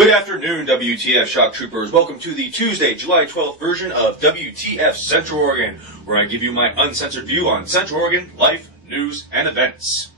Good afternoon, WTF Shock Troopers. Welcome to the Tuesday, July 12th version of WTF Central Oregon, where I give you my uncensored view on Central Oregon life, news, and events.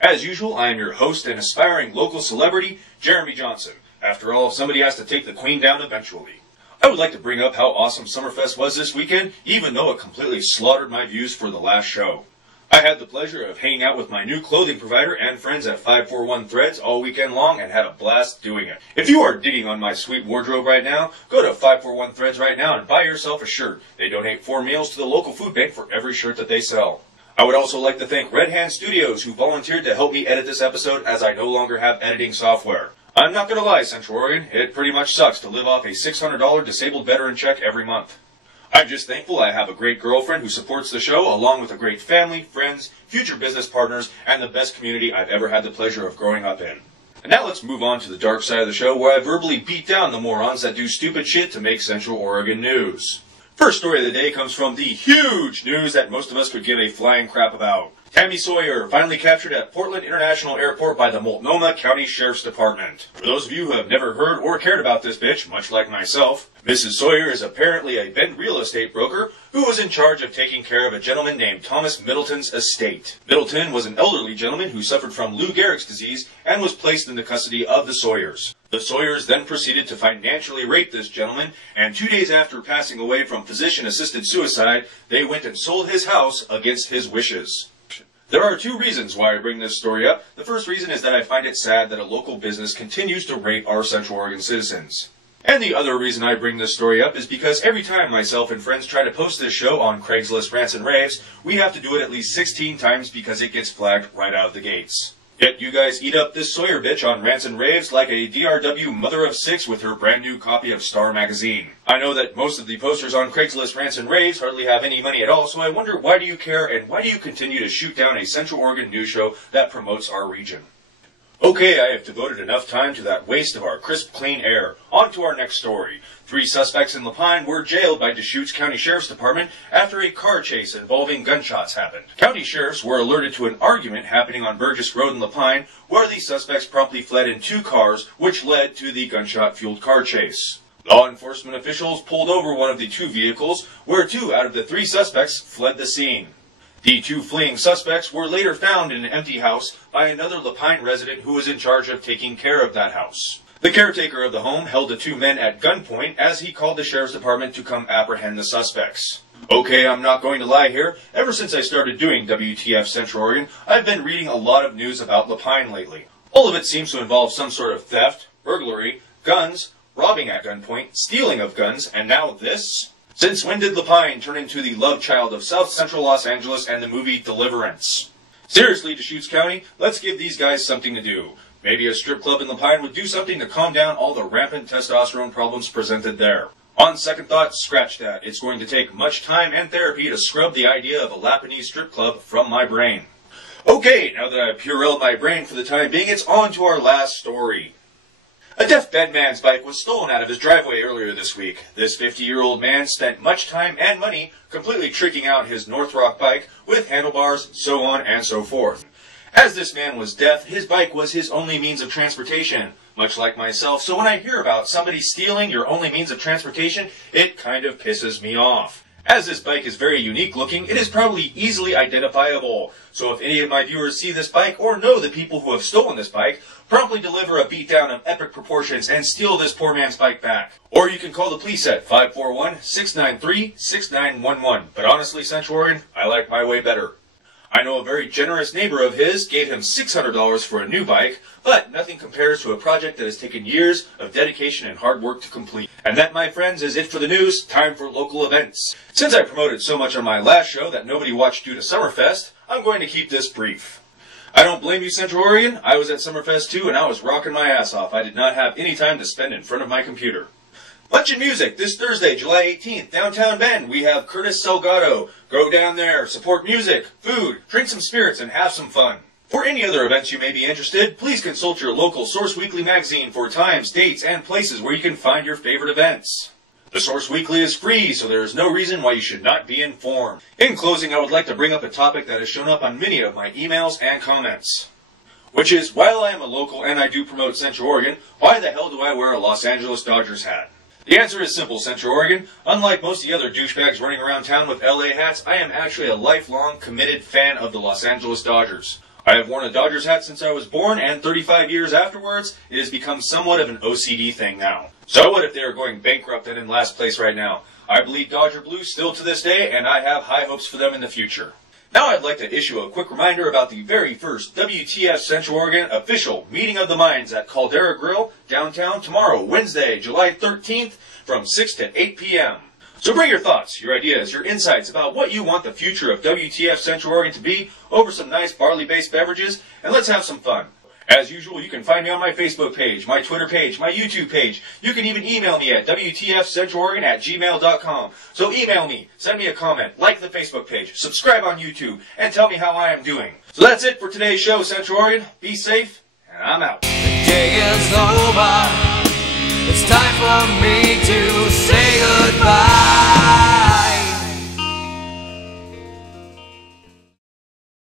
As usual, I am your host and aspiring local celebrity, Jeremy Johnson. After all, somebody has to take the queen down eventually. I would like to bring up how awesome Summerfest was this weekend, even though it completely slaughtered my views for the last show. I had the pleasure of hanging out with my new clothing provider and friends at 541 Threads all weekend long and had a blast doing it. If you are digging on my sweet wardrobe right now, go to 541 Threads right now and buy yourself a shirt. They donate 4 meals to the local food bank for every shirt that they sell. I would also like to thank Red Hand Studios, who volunteered to help me edit this episode as I no longer have editing software. I'm not going to lie, Central Oregon, it pretty much sucks to live off a $600 disabled veteran check every month. I'm just thankful I have a great girlfriend who supports the show, along with a great family, friends, future business partners, and the best community I've ever had the pleasure of growing up in. And now let's move on to the dark side of the show, where I verbally beat down the morons that do stupid shit to make Central Oregon news. First story of the day comes from the huge news that most of us could give a flying crap about. Tami Sawyer finally captured at Portland International Airport by the Multnomah County Sheriff's Department. For those of you who have never heard or cared about this bitch, much like myself, Mrs. Sawyer is apparently a Bend real estate broker who was in charge of taking care of a gentleman named Thomas Middleton's estate. Middleton was an elderly gentleman who suffered from Lou Gehrig's disease and was placed in the custody of the Sawyers. The Sawyers then proceeded to financially rape this gentleman, and 2 days after passing away from physician-assisted suicide, they went and sold his house against his wishes. There are 2 reasons why I bring this story up. The first reason is that I find it sad that a local business continues to rape our Central Oregon citizens. And the other reason I bring this story up is because every time myself and friends try to post this show on Craigslist Rants and Raves, we have to do it at least 16 times because it gets flagged right out of the gates. Yet you guys eat up this Sawyer bitch on Rants and Raves like a DRW mother of 6 with her brand new copy of Star magazine. I know that most of the posters on Craigslist Rants and Raves hardly have any money at all, so I wonder, why do you care and why do you continue to shoot down a Central Oregon news show that promotes our region? Okay, I have devoted enough time to that waste of our crisp, clean air. On to our next story. 3 suspects in Lapine were jailed by Deschutes County Sheriff's Department after a car chase involving gunshots happened. County sheriffs were alerted to an argument happening on Burgess Road in Lapine, where the suspects promptly fled in 2 cars, which led to the gunshot-fueled car chase. Law enforcement officials pulled over one of the 2 vehicles, where 2 out of the 3 suspects fled the scene. The 2 fleeing suspects were later found in an empty house by another Lapine resident who was in charge of taking care of that house. The caretaker of the home held the 2 men at gunpoint as he called the sheriff's department to come apprehend the suspects. Okay, I'm not going to lie here. Ever since I started doing WTF Central Oregon, I've been reading a lot of news about Lapine lately. All of it seems to involve some sort of theft, burglary, guns, robbing at gunpoint, stealing of guns, and now this? Since when did Lapine turn into the love child of South Central Los Angeles and the movie Deliverance? Seriously, Deschutes County, let's give these guys something to do. Maybe a strip club in Lapine would do something to calm down all the rampant testosterone problems presented there. On second thought, scratch that. It's going to take much time and therapy to scrub the idea of a Lapine strip club from my brain. Okay, now that I've purelled my brain for the time being, it's on to our last story. A deaf-bed man's bike was stolen out of his driveway earlier this week. This 50-year-old man spent much time and money completely tricking out his North Rock bike with handlebars, so on and so forth. As this man was deaf, his bike was his only means of transportation, much like myself, so when I hear about somebody stealing your only means of transportation, it kind of pisses me off. As this bike is very unique looking, it is probably easily identifiable. So if any of my viewers see this bike or know the people who have stolen this bike, promptly deliver a beatdown of epic proportions and steal this poor man's bike back. Or you can call the police at 541-693-6911. But honestly, Central Oregon, I like my way better. I know a very generous neighbor of his gave him $600 for a new bike, but nothing compares to a project that has taken years of dedication and hard work to complete. And that, my friends, is it for the news. Time for local events. Since I promoted so much on my last show that nobody watched due to Summerfest, I'm going to keep this brief. I don't blame you, Central Oregon. I was at Summerfest too, and I was rocking my ass off. I did not have any time to spend in front of my computer. Lunch and music this Thursday, July 18th, downtown Bend. We have Curtis Salgado. Go down there, support music, food, drink some spirits, and have some fun. For any other events you may be interested, please consult your local Source Weekly magazine for times, dates, and places where you can find your favorite events. The Source Weekly is free, so there is no reason why you should not be informed. In closing, I would like to bring up a topic that has shown up on many of my emails and comments. which is, while I am a local and I do promote Central Oregon, why the hell do I wear a Los Angeles Dodgers hat? The answer is simple, Central Oregon. Unlike most of the other douchebags running around town with LA hats, I am actually a lifelong, committed fan of the Los Angeles Dodgers. I have worn a Dodgers hat since I was born, and 35 years afterwards, it has become somewhat of an OCD thing now. So what if they are going bankrupt and in last place right now? I bleed Dodger blue still to this day, and I have high hopes for them in the future. Now I'd like to issue a quick reminder about the very first WTF Central Oregon official Meeting of the Minds at Caldera Grill, downtown, tomorrow, Wednesday, July 13th, from 6 to 8 p.m. So bring your thoughts, your ideas, your insights about what you want the future of WTF Central Oregon to be over some nice barley-based beverages, and let's have some fun. As usual, you can find me on my Facebook page, my Twitter page, my YouTube page. You can even email me at WTFcentraloregon@gmail.com. So email me, send me a comment, like the Facebook page, subscribe on YouTube, and tell me how I am doing. So that's it for today's show, Central Oregon. Be safe, and I'm out. The day is over. It's time for me to